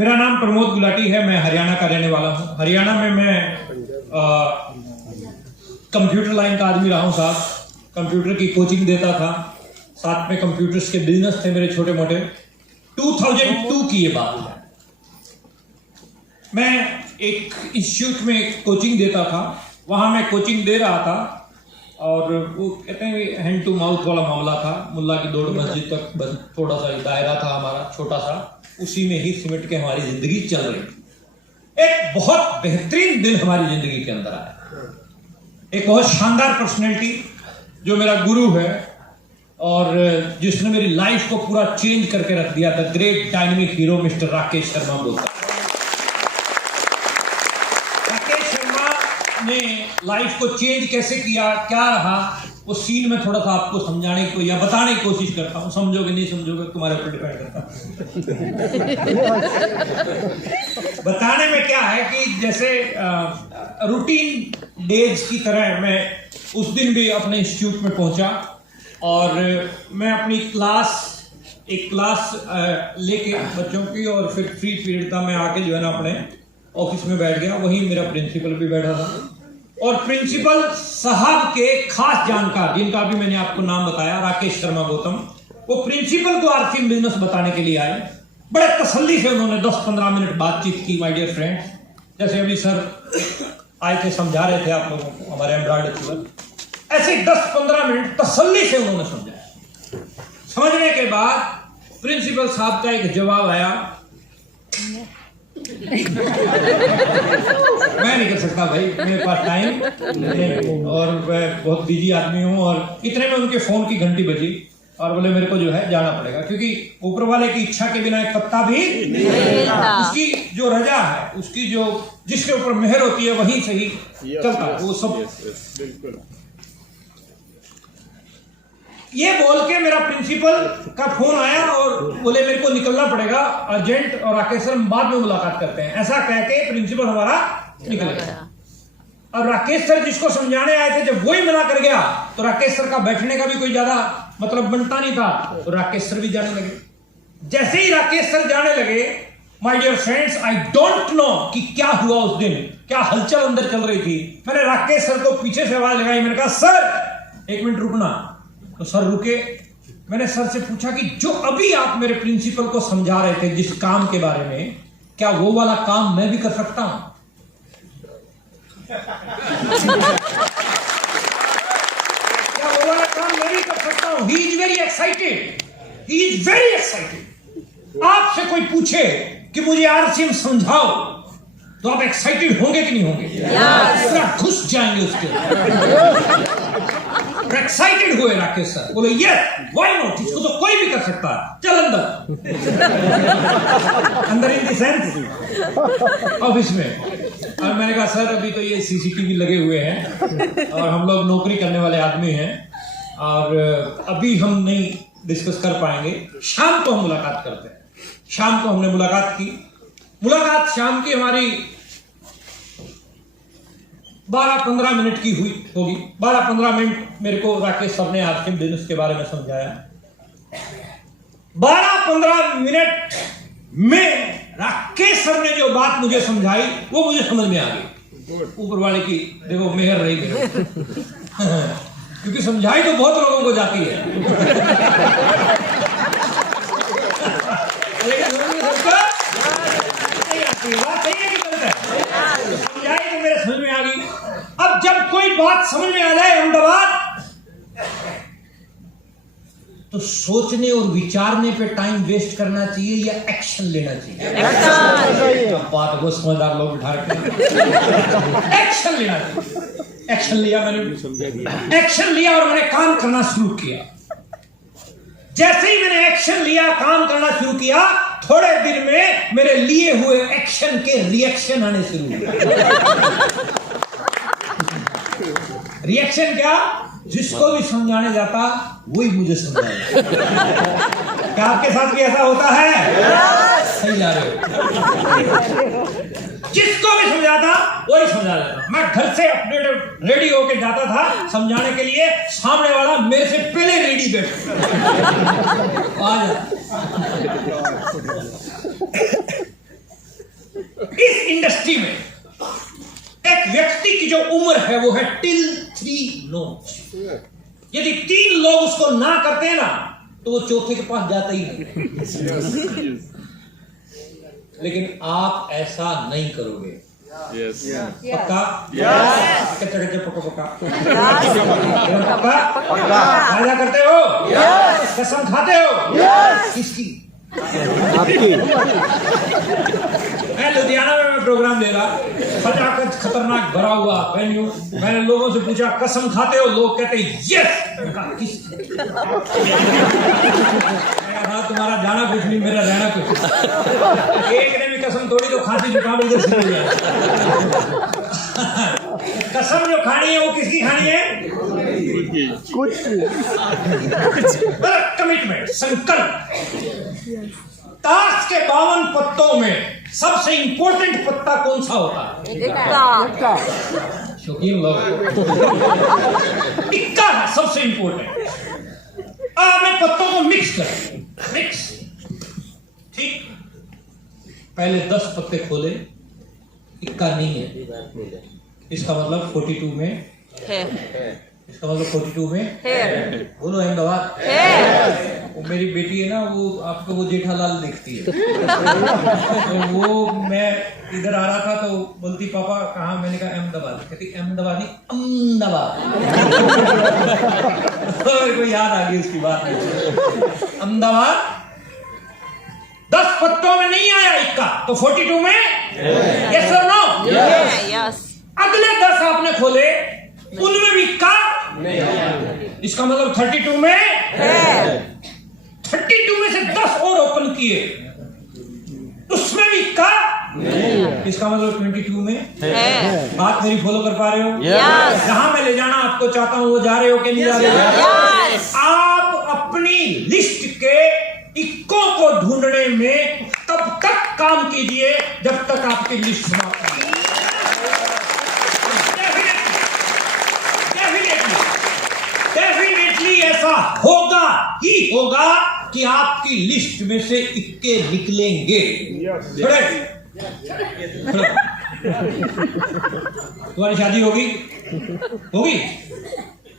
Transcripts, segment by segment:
मेरा नाम प्रमोद गुलाटी है। मैं हरियाणा का रहने वाला हूँ। हरियाणा में मैं कंप्यूटर लाइन का आदमी रहा हूँ साहब। कंप्यूटर की कोचिंग देता था, साथ में कंप्यूटर्स के बिजनेस थे मेरे छोटे मोटे। 2002 की ये बात है। मैं एक इंस्टीट्यूट में कोचिंग देता था, वहाँ मैं कोचिंग दे रहा था और वो कहते हैं हैंड टू माउथ वाला मामला था। मुल्ला की दौड़ मस्जिद तक बस थोड़ा सा दायरा था हमारा छोटा सा, उसी में ही सिमट के हमारी जिंदगी चल रही थी। एक बहुत बेहतरीन दिन हमारी जिंदगी के अंदर आया। एक बहुत शानदार पर्सनैलिटी जो मेरा गुरु है और जिसने मेरी लाइफ को पूरा चेंज करके रख दिया था, great dynamic hero mister Rakesh Sharma बोलता है। राकेश शर्मा ने लाइफ को चेंज कैसे किया, क्या रहा, वो सीन में थोड़ा सा आपको समझाने की या बताने की कोशिश करता हूँ। समझोगे नहीं समझोगे तुम्हारे ऊपर डिपेंड करता है। बताने में क्या है कि जैसे रूटीन डेज की तरह मैं उस दिन भी अपने इंस्टीट्यूट में पहुंचा और मैं अपनी एक क्लास लेके बच्चों की, और फिर फ्री पीरियड था, मैं आके जो है ना अपने ऑफिस में बैठ गया। वहीं मेरा प्रिंसिपल भी बैठा था और प्रिंसिपल साहब के खास जानकार, जिनका भी मैंने आपको नाम बताया, राकेश शर्मा गौतम, वो प्रिंसिपल को आरसीएम बिजनेस बताने के लिए आए। बड़े तसल्ली से उन्होंने 10-15 मिनट बातचीत की माय डियर फ्रेंड्स। जैसे अभी सर आए थे, समझा रहे थे आप लोगों को हमारे एंड्रॉइड सर, ऐसे 10-15 मिनट तसल्ली से उन्होंने समझाया। समझने के बाद प्रिंसिपल साहब का एक जवाब आया, मैं नहीं कर सकता भाई, मेरे पास टाइम और मैं बहुत बिजी आदमी हूँ। और इतने में उनके फोन की घंटी बजी और बोले मेरे को जो है जाना पड़ेगा, क्योंकि ऊपर वाले की इच्छा के बिना एक पत्ता भी नहीं, उसकी जो रजा है, उसकी जो जिसके ऊपर मेहर होती है वहीं से ही चलता है वो सब। बिल्कुल। ये बोल के मेरा प्रिंसिपल का फोन आया और बोले मेरे को निकलना पड़ेगा अर्जेंट, और राकेश सर बाद में मुलाकात करते हैं। ऐसा कह के प्रिंसिपल हमारा निकल गया। और राकेश सर जिसको समझाने आए थे, जब वही मना कर गया तो राकेश सर का बैठने का भी कोई ज्यादा मतलब बनता नहीं था, तो राकेश सर भी जाने लगे। जैसे ही राकेश सर जाने लगे, my dear friends, I don't know कि क्या हुआ उस दिन, क्या हलचल अंदर चल रही थी। मैंने राकेश सर को पीछे से आवाज लगाई, मैंने कहा सर 1 मिनट रुकना। तो सर रुके। मैंने सर से पूछा कि जो अभी आप मेरे प्रिंसिपल को समझा रहे थे जिस काम के बारे में, क्या वो वाला काम मैं भी कर सकता हूं? क्या वो वाला काम मैं भी कर सकता हूं? He is very excited, he is very excited. आपसे कोई पूछे कि मुझे आरसीएम समझाओ तो आप एक्साइटेड होंगे कि नहीं होंगे? पूरा घुस जाएंगे उसके। एक्साइटेड हुए राकेश सर, बोले यस व्हाई नॉट, इसको तो कोई भी कर सकता है, चल अंदर। अंदर इन द सेंस ऑफिस में। और मैंने कहा सर अभी तो ये सीसीटीवी लगे हुए हैं और हम लोग नौकरी करने वाले आदमी हैं और अभी हम नहीं डिस्कस कर पाएंगे, शाम को हम मुलाकात करते हैं। शाम को हमने मुलाकात की। मुलाकात शाम की हमारी 12-15 मिनट की हुई होगी। 12-15 मिनट मेरे को राकेश सर ने आपके बिजनेस के बारे में समझाया। 12-15 मिनट में राकेश सर ने जो बात मुझे समझाई वो मुझे समझ में आ गई। ऊपर वाले की देखो मेहर रही क्योंकि समझाई तो बहुत लोगों को जाती है समझाई तो मेरे समझ में आ गई। अब जब कोई बात समझ में आ जाए अहमदाबाद, तो सोचने और विचारने पे टाइम वेस्ट करना चाहिए या एक्शन लेना चाहिए? बात वो समझदार लोग उठा के एक्शन लेना चाहिए। एक्शन लिया मैंने, एक्शन लिया और मैंने काम करना शुरू किया। जैसे ही मैंने एक्शन लिया, काम करना शुरू किया, थोड़े दिन में मेरे लिए हुए एक्शन के रिएक्शन आने शुरू हुए। रिएक्शन क्या? जिसको भी समझाने जाता वही मुझे समझाएगा। क्या आपके साथ भी ऐसा होता है? सही जा रहे हो। जिसको भी समझाता वही समझा देता। मैं घर से अपने रेडी होके जाता था समझाने के लिए, सामने वाला मेरे से पहले रेडी बैठा आ जा। इस इंडस्ट्री में एक व्यक्ति की जो उम्र है वो है टिल 3 नोट्स। यदि 3 लोग उसको ना करते हैं ना तो वो चौथे के पास जाता ही नहीं। लेकिन आप ऐसा नहीं करोगे। Yes. पक्का? Yes. कच्चा कच्चा पक्का पक्का Yes. पक्का वादा करते हो? Yes. कसम खाते हो? Yes. किसकी? आपकी। मैं लुधियाना में मैं प्रोग्राम दे रहा, फटाफट खतरनाक भरा हुआ वेन्यू। मैंने लोगों से पूछा कसम खाते हो? लोग कहते यस। मैंने कहा किसकी? मैंने कहा तुम्हारा जाना कुछ नहीं, मेरा रहना कुछ। एक ने भी कसम तोड़ी तो खांसी जुकाम इधर से हो गया। कसम जो खानी है वो किसकी खानी है? कुछ कमिटमेंट, संकल्प। ताश के 52 पत्तों में सबसे इंपॉर्टेंट पत्ता कौन सा होता है? इक्का। शौकीन लोग। इक्का है सबसे इंपॉर्टेंट। आपने पत्तों को मिक्स कर, मिक्स, ठीक। पहले 10 पत्ते खोले, इक्का नहीं है, इसका मतलब 42 में है। इसका मतलब 42 में है। बोलो अहमदाबाद है। वो मेरी बेटी है ना, वो आपको वो जेठालाल देखती है। तो वो मैं इधर आ रहा था तो बोलती पापा कहाँ? मैंने कहा अहमदाबाद। कहती अहमदाबाद नहीं, अहमदाबाद। मेरे को याद आ गई उसकी बात। अहमदाबाद 10 पत्तों में नहीं आया इक्का, तो 42 में यस और नो? यस। अगले 10 आपने खोले, उनमें भी इक्का नहीं आया, इसका मतलब 32 में है। 32 में से 10 और ओपन किए, उसमें भी इक्का नहीं, इसका मतलब 22 में है। बात मेरी फॉलो कर पा रहे हो? Yes. जहां मैं ले जाना आपको चाहता हूं वो जा रहे हो कि नहीं जा रहे हो? Yes. आप अपनी लिस्ट के इक्कों को ढूंढने में तब तक काम कीजिए जब तक आपकी लिस्ट समाप्त नहीं। डेफिनेटली ऐसा होगा ही होगा कि आपकी लिस्ट में से इक्के निकलेंगे। खड़े। तुम्हारी शादी होगी? होगी?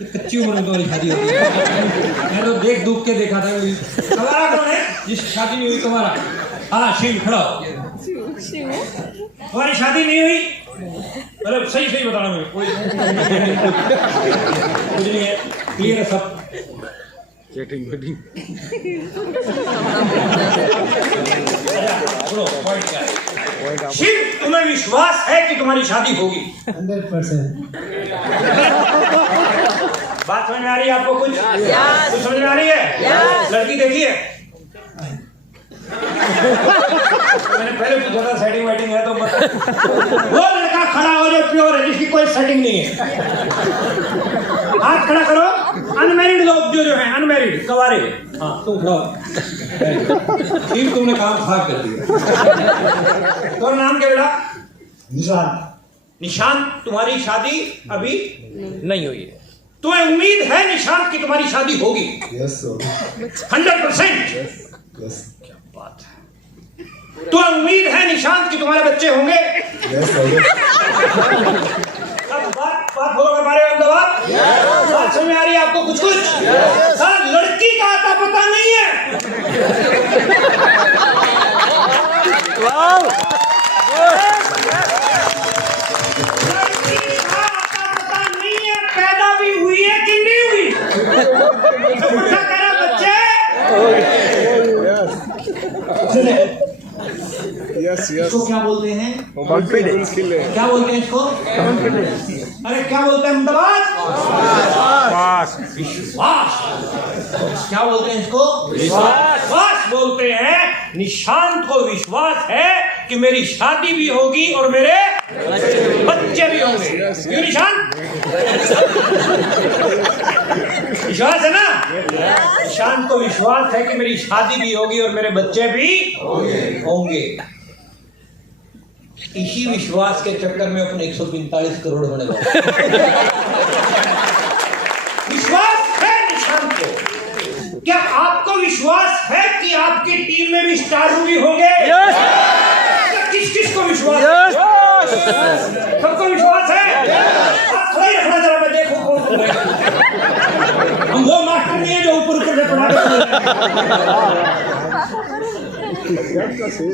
कच्ची उम्र में तुम्हारी शादी होगी। मैं तो देख दुख के देखा था। तुम्हारा कौन है जिसकी शादी नहीं हुई? तुम्हारा? हाँ शिव, खड़ा हो। तुम्हारी शादी नहीं हुई? मतलब सही सही बताना मुझे, कोई कुछ नहीं है, क्लियर है सब। Chatting, wedding. शिव, तुम्हें विश्वास है कि तुम्हारी शादी होगी? 100%। बात समझ में आ रही है आपको? कुछ कुछ समझ में आ रही है? Yes. लड़की देखी है? मैंने पहले पूछा था सेटिंग वेटिंग है तो वो लड़का खड़ा हो जो प्योर है, जिसकी कोई सेटिंग नहीं है। हाथ खड़ा करो। अनमैरिड लोग जो है, अनमैरिड कवारे। हाँ तुम खड़ा हो। ठीक, तुमने काम खराब कर दिया। तुम्हारा नाम क्या बेटा? निशान। निशांत, तुम्हारी शादी अभी नहीं हुई है। तुम्हें उम्मीद है निशांत की तुम्हारी शादी होगी? Yes sir. 100%। यस। क्या बात है। तुम्हें उम्मीद है निशांत की तुम्हारे बच्चे होंगे? Yes sir. अब बात फॉलो कर पा रहे हो अहमदाबाद? बात समझ में आ रही है आपको? कुछ कुछ सर, लड़की का आता पता नहीं है। लड़की का आता पता नहीं है, पैदा भी हुई है कि नहीं हुई? पूछा कह रहा बच्चे। Yes, yes. इसको क्या बोलते हैं? Confidence. क्या बोलते हैं इसको? अरे क्या बोलते हैं अहमदाबाद? विश्वास। क्या बोलते हैं इसको? विश्वास बोलते हैं। निशांत को विश्वास है कि मेरी शादी भी होगी और मेरे बच्चे भी होंगे। क्यों निशांत? विश्वास है ना? निशांत को विश्वास है कि मेरी शादी भी होगी और मेरे बच्चे भी होंगे। इसी विश्वास के चक्कर में अपने 145 करोड़ होने वाले। विश्वास है निशांत को। क्या आपको विश्वास है कि आपकी टीम में भी स्टार भी होंगे? किस किस को विश्वास विश्वास है? सबको विश्वास है? हाथ खड़ा ही रखना जरा, मैं देखूं कौन कर रहा है। हम वो मास्टर नहीं है जो ऊपर ऊपर से पढ़ा के चले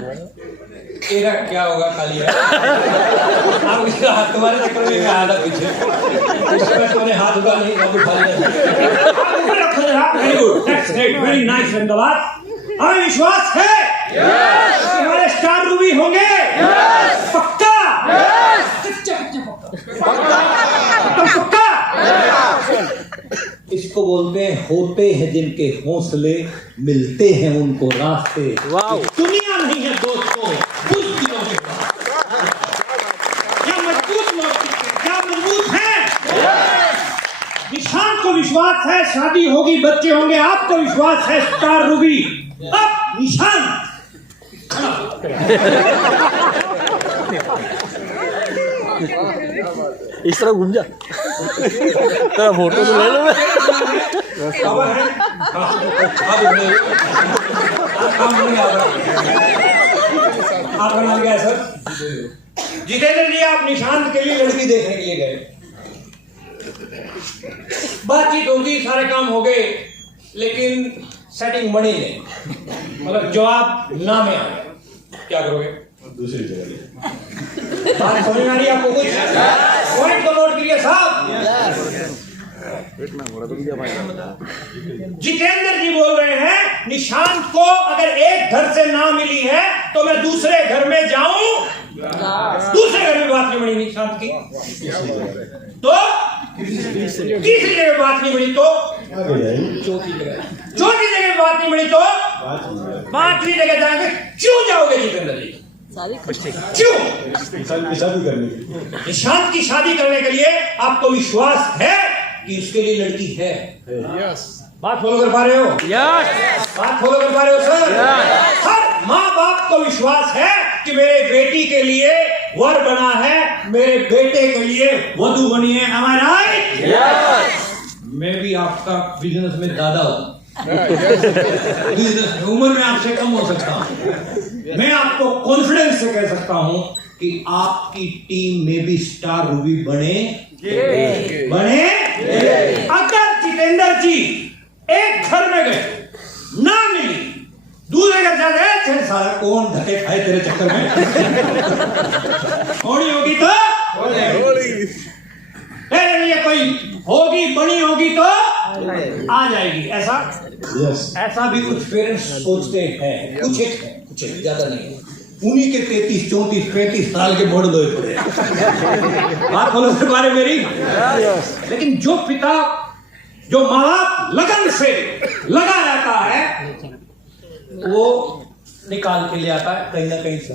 जाएं। क्या होगा खाली है? आप इसका हाथ तुम्हारे चक्कर में मैं आधा पीछे मैंने हाथ उठा नहीं, अब उठा लिया। आप ऊपर रखो जरा। Very good, that's great, very nice. धन्यवाद। हमें विश्वास है कि हमारे स्टार रूबी होंगे। पक्का? पक्का? इसको बोलते हैं होते हैं जिनके हौसले, मिलते हैं उनको रास्ते। दुनिया नहीं है दोस्तों कुछ दिनों के बाद। क्या मजबूत लोग, क्या मजबूत हैं? निशान को विश्वास है शादी होगी, बच्चे होंगे। आपको विश्वास है स्टार रूबी। अब निशान इस तरह घूम जा, तेरा फोटो तो ले लो। आपका नाम क्या है सर? जितेंद्र जी, आप निशांत के लिए लड़की देखने के लिए गए। बातचीत होगी, सारे काम हो गए, लेकिन सेटिंग बनी नहीं। मतलब जवाब ना में आ गया, क्या करोगे? दूसरी जगह बात समझ में आ रही है आपको? कुछ पॉइंट को नोट करिए साहब। जितेंद्र जी बोल रहे हैं निशांत को अगर एक घर से ना मिली है तो मैं दूसरे घर में जाऊं। दूसरे घर में बात नहीं बनी निशांत की, तो तीसरी जगह बात नहीं बनी, तो चौथी जगह बात नहीं बनी, तो पांचवी जगह जाएंगे। क्यों जाओगे जितेंद्र जी? क्यों? शादी करने की। निशांत की शादी करने के लिए आपको विश्वास है कि उसके लिए लड़की है? बात फॉलो कर पा रहे हो? बात फॉलो कर पा रहे हो सर? हर माँ बाप को विश्वास है कि मेरे बेटी के लिए वर बना है, मेरे बेटे के लिए वधू बनी है। Am I right? मैं भी आपका बिजनेस में दादा हूँ। बिजनेस उम्र में आपसे कम हो सकता हूँ। मैं आपको कॉन्फिडेंस से कह सकता हूँ कि आपकी टीम में भी स्टार रूबी बने। अगर जितेंद्र जी एक घर में गए, ना मिली, दूसरे घर जा गए, सारा कौन धक्के खाए तेरे चक्कर में? होनी होगी तो ये कोई होगी, बनी होगी तो आ जाएगी। ऐसा भी कुछ पेरेंट्स सोचते हैं। कुछ ज्यादा नहीं, उन्हीं के 33, 34, 35 साल के मॉडल हुए पड़े। बात बोलो इस बारे मेरी। लेकिन जो पिता, जो माँ बाप लगन से लगा रहता है, वो निकाल के ले आता है कहीं ना कहीं से।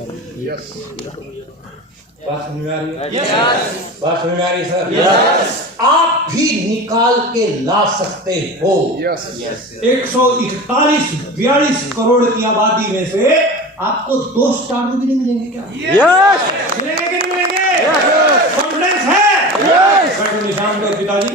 बात समझ में आ रही है? बात समझ में आ रही है सर? आप भी निकाल के ला सकते हो। 141-42 करोड़ की आबादी में से आपको 2 स्टार भी नहीं मिलेंगे क्या? मिलेंगे कि नहीं मिलेंगे? कॉन्फिडेंस है? निशान के पिताजी